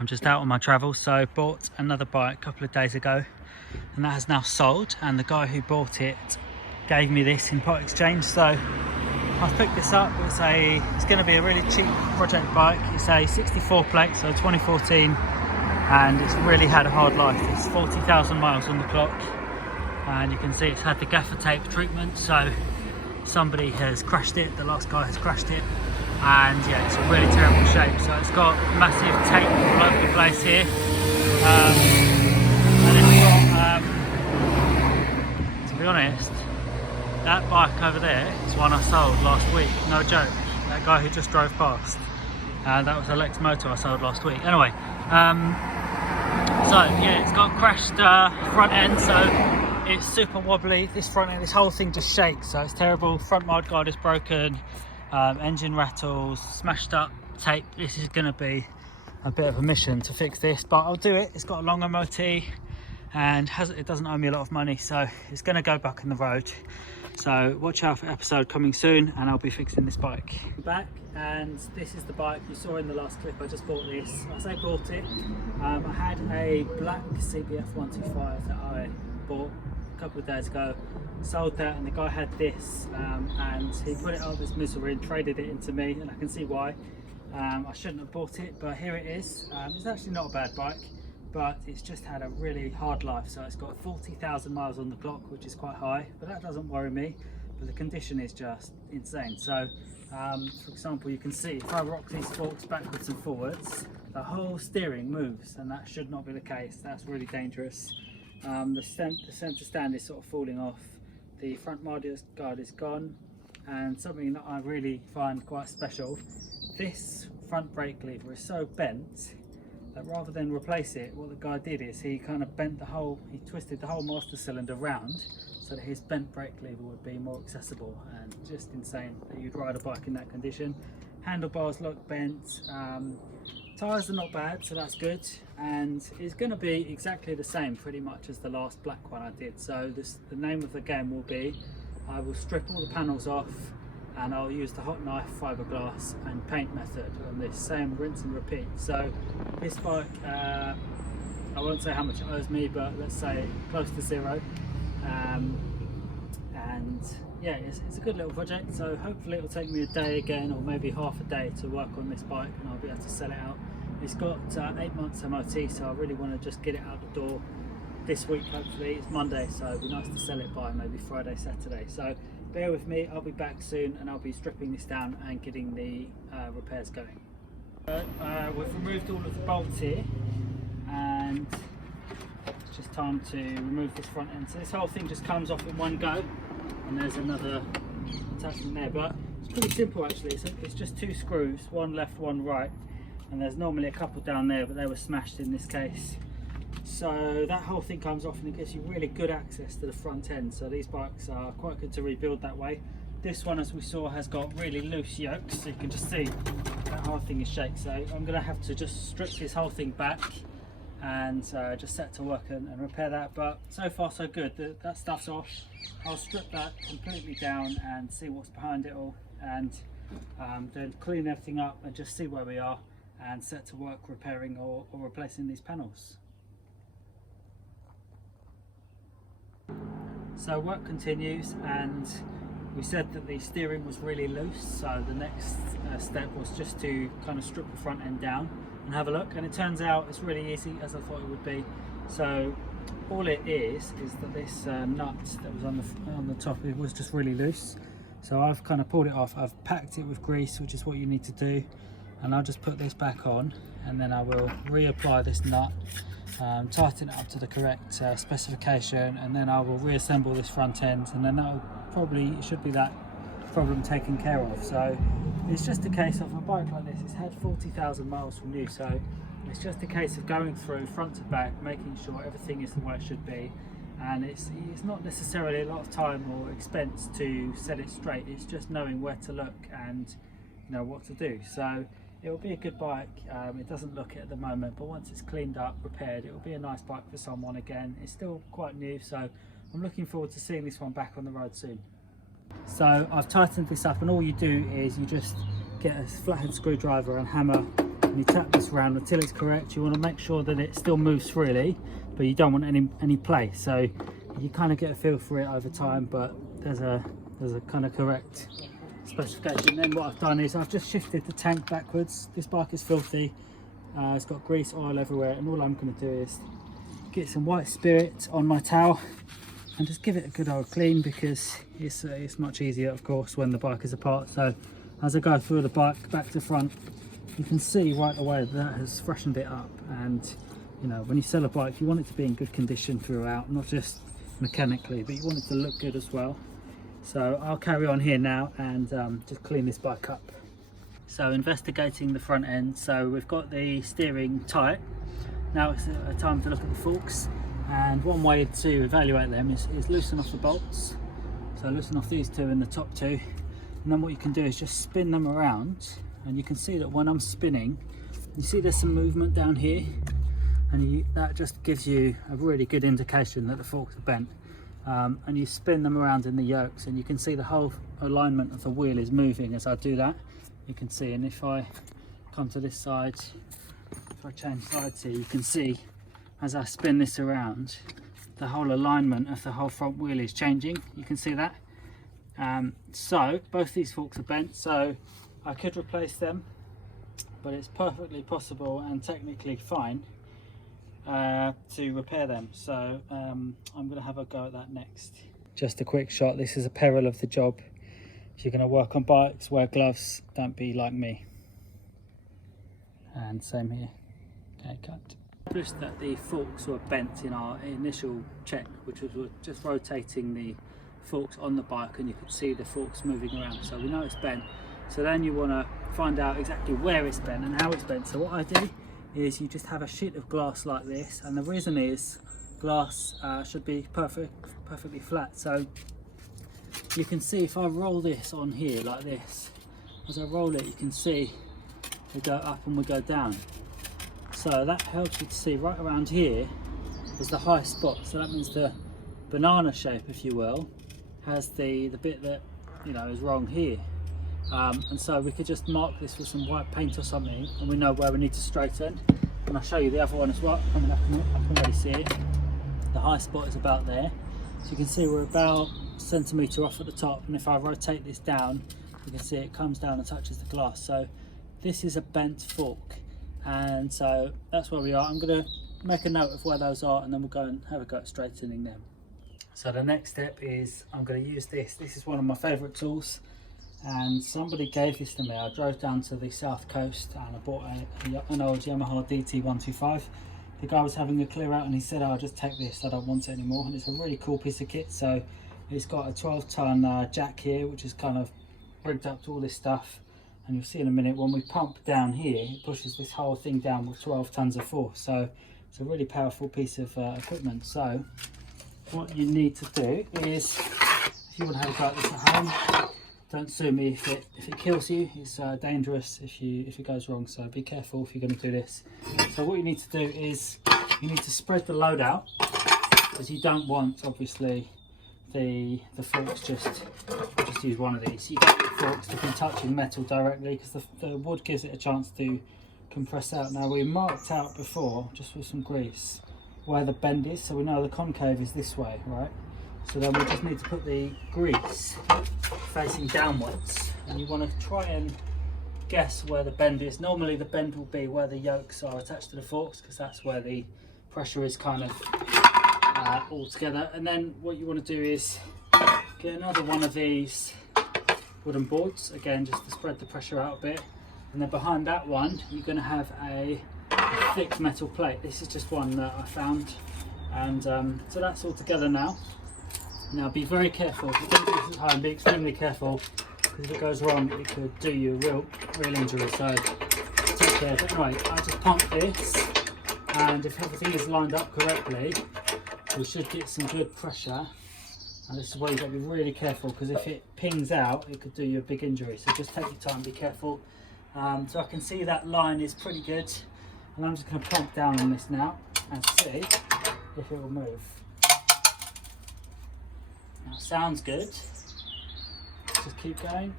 I'm just out on my travels, so bought another bike a couple of days ago, and that has now sold, and the guy who bought it gave me this in part exchange. So I've picked this up. It's going to be a really cheap project bike. It's a 64 plate, so 2014, and it's really had a hard life. It's 40,000 miles on the clock, and you can see it's had the gaffer tape treatment, so somebody has crashed it, the last guy has crashed it, and yeah, it's in really terrible shape. So it's got massive tape all over the place here, and it's got, to be honest, that bike over there is one I sold last week, no joke. That guy who just drove past, that was a Lex Moto I sold last week. Anyway, so yeah, it's got crashed front end, so it's super wobbly. This front end, this whole thing just shakes, so it's terrible. Front mudguard is broken, engine rattles, smashed up tape. This is going to be a bit of a mission to fix this, but I'll do it. It's got a long MOT and it doesn't owe me a lot of money, so it's going to go back on the road. So watch out for episode coming soon, and I'll be fixing this bike. Back, and this is the bike you saw in the last clip. I just bought this. I say bought it. I had a black CBF 125 that I bought a couple of days ago, sold that, and the guy had this, and he put it out of his misery and traded it into me, and I can see why. I shouldn't have bought it, but here it is. It's actually not a bad bike, but it's just had a really hard life. So it's got 40,000 miles on the clock, which is quite high, but that doesn't worry me. But the condition is just insane. So for example, you can see if I rock these forks backwards and forwards, the whole steering moves, and that should not be the case. That's really dangerous. The centre stand is sort of falling off, the front mudguard is gone, and something that I really find quite special, this front brake lever is so bent that rather than replace it, what the guy did is he kind of he twisted the whole master cylinder round so that his bent brake lever would be more accessible. And just insane that you'd ride a bike in that condition. Handlebars look bent, tyres are not bad, so that's good, and it's going to be exactly the same pretty much as the last black one I did. So the name of the game will be, I will strip all the panels off, and I'll use the hot knife, fiberglass and paint method on this, same rinse and repeat. So this bike, I won't say how much it owes me, but let's say close to zero, and yeah, it's a good little project. So hopefully it'll take me a day again, or maybe half a day, to work on this bike, and I'll be able to sell it out. It's got 8 months MOT, so I really want to just get it out the door this week. Hopefully it's Monday, so it'd be nice to sell it by maybe Friday, Saturday. So bear with me, I'll be back soon, and I'll be stripping this down and getting the repairs going. We've removed all of the bolts here, and it's just time to remove this front end. So this whole thing just comes off in one go, and there's another attachment there, but it's pretty simple actually. So it's just 2 screws, one left, one right, and there's normally a couple down there, but they were smashed in this case. So that whole thing comes off, and it gives you really good access to the front end. So these bikes are quite good to rebuild that way. This one, as we saw, has got really loose yokes, so you can just see that whole thing is shake. So I'm going to have to just strip this whole thing back and just set to work and repair that. But so far so good. That stuff's off. I'll strip that completely down and see what's behind it all, and then clean everything up and just see where we are, and set to work repairing or replacing these panels. So work continues, and we said that the steering was really loose, so the next step was just to kind of strip the front end down and have a look, and it turns out it's really easy, as I thought it would be. So all it is that this nut that was on the top, it was just really loose, so I've kind of pulled it off. I've packed it with grease, which is what you need to do, and I'll just put this back on, and then I will reapply this nut, tighten it up to the correct specification, and then I will reassemble this front end, and then that will probably, should be that problem taken care of. So it's just a case of a bike like this. It's had 40,000 miles from new, so it's just a case of going through front to back, making sure everything is the way it should be, and it's not necessarily a lot of time or expense to set it straight. It's just knowing where to look and what to do. So it will be a good bike. It doesn't look it at the moment, but once it's cleaned up, repaired, it will be a nice bike for someone again. It's still quite new, so I'm looking forward to seeing this one back on the road soon. So I've tightened this up, and all you do is you just get a flathead screwdriver and hammer and you tap this around until it's correct. You want to make sure that it still moves freely, but you don't want any play. So you kind of get a feel for it over time, but there's a kind of correct specification. Then what I've done is I've just shifted the tank backwards. This bike is filthy. It's got grease, oil everywhere, and all I'm going to do is get some white spirit on my towel and just give it a good old clean, because it's much easier, of course, when the bike is apart. So as I go through the bike back to front, you can see right away that has freshened it up. And you know, when you sell a bike, you want it to be in good condition throughout, not just mechanically, but you want it to look good as well. So I'll carry on here now and just clean this bike up. So investigating the front end, so we've got the steering tight. Now it's a time to look at the forks, and one way to evaluate them is loosen off the bolts. So loosen off these two and the top two, and then what you can do is just spin them around, and you can see that when I'm spinning, you see there's some movement down here, and that just gives you a really good indication that the forks are bent. And you spin them around in the yokes, and you can see the whole alignment of the wheel is moving as I do that. You can see, and if I come to this side, if I change sides here, you can see as I spin this around, the whole alignment of the whole front wheel is changing. You can see that. So both these forks are bent, so I could replace them, but it's perfectly possible and technically fine to repair them. So I'm going to have a go at that next. Just a quick shot. This is a peril of the job. If you're going to work on bikes, wear gloves, don't be like me. And same here. Okay, cut. Established that the forks were bent in our initial check, which was just rotating the forks on the bike, and you could see the forks moving around, so we know it's bent. So then you want to find out exactly where it's bent and how it's bent. So what I do is you just have a sheet of glass like this, and the reason is glass should be perfectly flat. So you can see if I roll this on here like this, as I roll it, you can see we go up and we go down. So that helps you to see right around here is the high spot. So that means the banana shape, if you will, has the bit that, you know, is wrong here. And so we could just mark this with some white paint or something, and we know where we need to straighten. And I'll show you the other one as well. I mean, I can already see it. The high spot is about there. So you can see we're about a centimetre off at the top, and if I rotate this down, you can see it comes down and touches the glass. So this is a bent fork, and so that's where we are. I'm going to make a note of where those are, and then we'll go and have a go at straightening them. So the next step is I'm going to use this. This is one of my favourite tools, and somebody gave this to me. I drove down to the south coast and I bought an old Yamaha DT125. The guy was having a clear out and he said, "Oh, I'll just take this, I don't want it anymore." And it's a really cool piece of kit. So it's got a 12-ton jack here, which is kind of rigged up to all this stuff, and you'll see in a minute when we pump down here, it pushes this whole thing down with 12 tons of force. So it's a really powerful piece of equipment. So what you need to do is, if you want to have a go at this at home, don't sue me if it kills you. It's dangerous if it goes wrong, so be careful if you're going to do this. So what you need to do is you need to spread the load out, because you don't want, obviously, the forks just use one of these. You don't want the forks to be touching metal directly, because the wood gives it a chance to compress out. Now we marked out before, just with some grease, where the bend is, so we know the concave is this way, right? So then we just need to put the grease facing downwards, and you want to try and guess where the bend is. Normally the bend will be where the yokes are attached to the forks, because that's where the pressure is kind of all together. And then what you want to do is get another one of these wooden boards, again just to spread the pressure out a bit, and then behind that one you're going to have a thick metal plate. This is just one that I found, and so that's all together now. Now be very careful, if you're going to do this at home, be extremely careful, because if it goes wrong it could do you a real injury, so take care. But anyway, I just pump this, and if everything is lined up correctly, we should get some good pressure. And this is where you've got to be really careful, because if it pings out it could do you a big injury, so just take your time, be careful. So I can see that line is pretty good, and I'm just going to pump down on this now and see if it will move. Now, sounds good. Just keep going.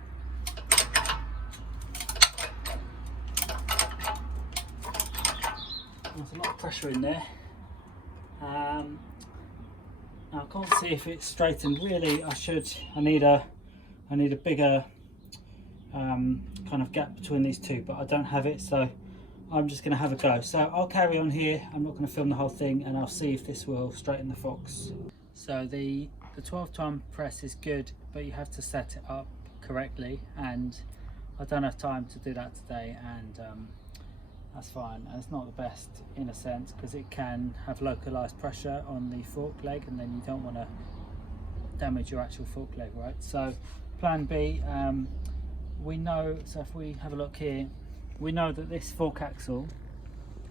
There's a lot of pressure in there. Now I can't see if it's straightened. Really, I need a bigger kind of gap between these two, but I don't have it, so I'm just going to have a go. So I'll carry on here. I'm not going to film the whole thing, and I'll see if this will straighten the forks. So the 12-time press is good, but you have to set it up correctly, and I don't have time to do that today, and that's fine. And it's not the best in a sense, because it can have localized pressure on the fork leg, and then you don't want to damage your actual fork leg, right? So plan B, we know, so if we have a look here, we know that this fork axle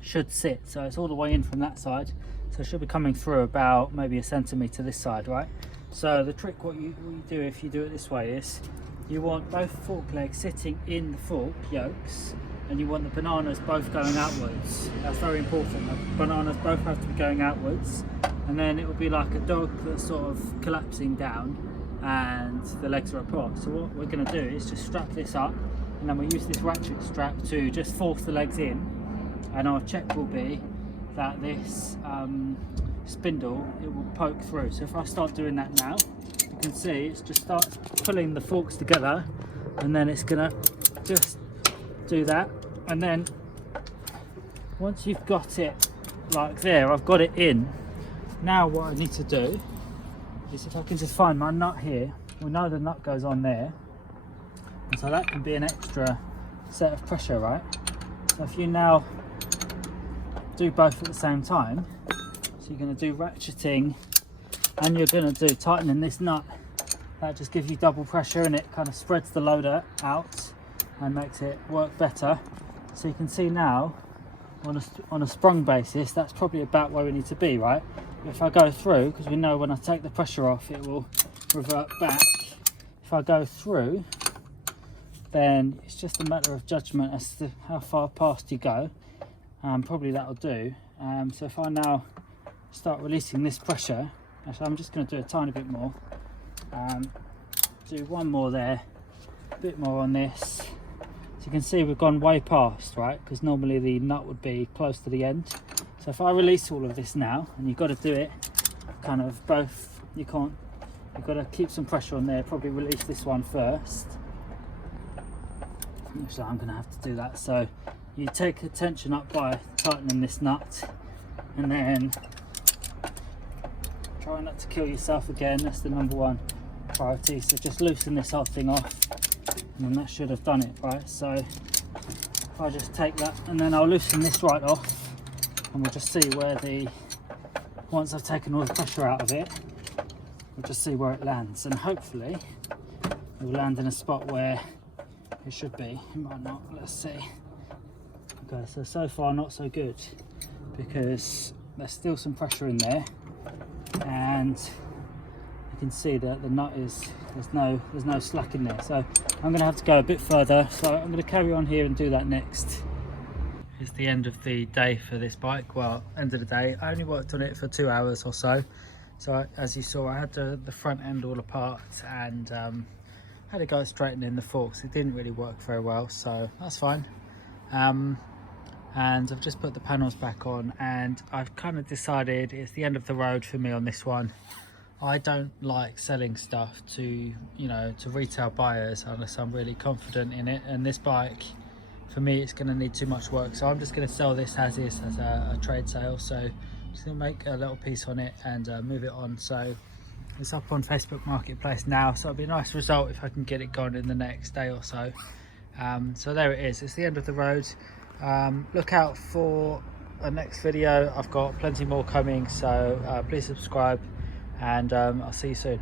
should sit, so it's all the way in from that side, so it should be coming through about maybe a centimetre this side, right? So the trick, what you do if you do it this way, is you want both fork legs sitting in the fork yokes, and you want the bananas both going outwards. That's very important. The bananas both have to be going outwards, and then it will be like a dog that's sort of collapsing down and the legs are apart. So what we're going to do is just strap this up, and then we use this ratchet strap to just force the legs in, and our check will be that this spindle, it will poke through. So if I start doing that now, you can see it just starts pulling the forks together, and then it's gonna just do that. And then once you've got it like there, I've got it in. Now what I need to do is, if I can just find my nut here, we know the nut goes on there, and so that can be an extra set of pressure, right? So if you now do both at the same time, so you're going to do ratcheting and you're going to do tightening this nut, that just gives you double pressure, and it kind of spreads the loader out and makes it work better. So you can see now on a sprung basis, that's probably about where we need to be, right? If I go through, because we know when I take the pressure off it will revert back, if I go through, then it's just a matter of judgment as to how far past you go. Probably that'll do. So if I now start releasing this pressure, actually I'm just going to do a tiny bit more, do one more there, a bit more on this. So you can see we've gone way past, right? Because normally the nut would be close to the end. So if I release all of this now, and you've got to do it kind of both, you've got to keep some pressure on there, probably release this one first. So I'm going to have to do that. So you take the tension up by tightening this nut, and then try not to kill yourself again. That's the number one priority. So just loosen this whole thing off, and then that should have done it, right? So if I just take that, and then I'll loosen this right off, and we'll just see where once I've taken all the pressure out of it, we'll just see where it lands, and hopefully it will land in a spot where it should be. It might not, let's see. Okay, so far not so good, because there's still some pressure in there, and you can see that the nut is, there's no slack in there. So I'm going to have to go a bit further, so I'm going to carry on here and do that next. It's the end of the day for this bike. Well, end of the day. I only worked on it for 2 hours or so. So as you saw, I had the front end all apart, and had to go straightening the forks. It didn't really work very well, so that's fine. And I've just put the panels back on, and I've kind of decided it's the end of the road for me on this one. I don't like selling stuff to retail buyers unless I'm really confident in it, and this bike, for me, it's going to need too much work, so I'm just going to sell this as is, as a trade sale. So I'm just going to make a little piece on it and move it on. So it's up on Facebook Marketplace now, so it'll be a nice result if I can get it gone in the next day or so. So there it is. It's the end of the road. Look out for a next video. I've got plenty more coming, so please subscribe, and I'll see you soon.